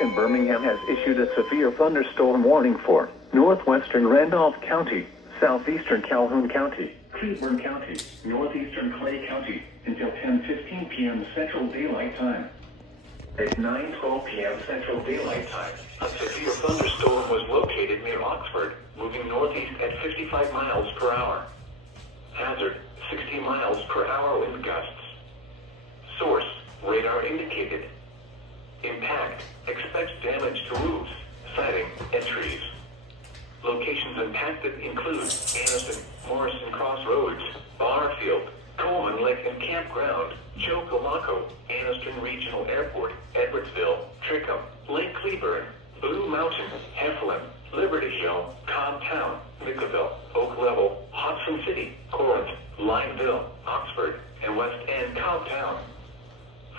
in Birmingham has issued a severe thunderstorm warning for northwestern Randolph County, southeastern Calhoun County, Cleburne County, northeastern Clay County, until 10:15 p.m. Central Daylight Time. At 9:12 p.m. Central Daylight Time, a severe thunderstorm was located near Oxford, moving northeast at 55 miles per hour. Hazard, 60 miles per hour wind gusts. Source, radar indicated. Impact, expect damage to roofs, siding, and trees. Locations impacted include Anniston, Morrison Crossroads, Barfield, Coleman Lake and Campground, Chocolaco, Anniston Regional Airport, Edwardsville, Trickham, Lake Cleburne, Blue Mountain, Heflin, Liberty Hill, Cobb Town, Nickerville, Oak Level, Hudson City, Corinth, Lineville, Oxford, and West End Cobb Town.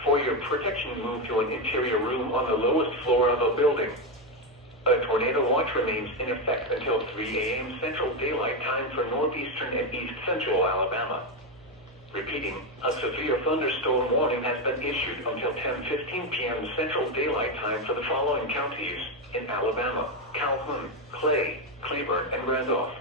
For your protection, move to an interior room on the lowest floor of a building. A tornado watch remains in effect until 3 a.m. Central Daylight Time for northeastern and east central Alabama. Repeating, a severe thunderstorm warning has been issued until 10:15 p.m. Central Daylight Time for the following counties in Alabama: Calhoun, Clay, Cleburne, and Randolph.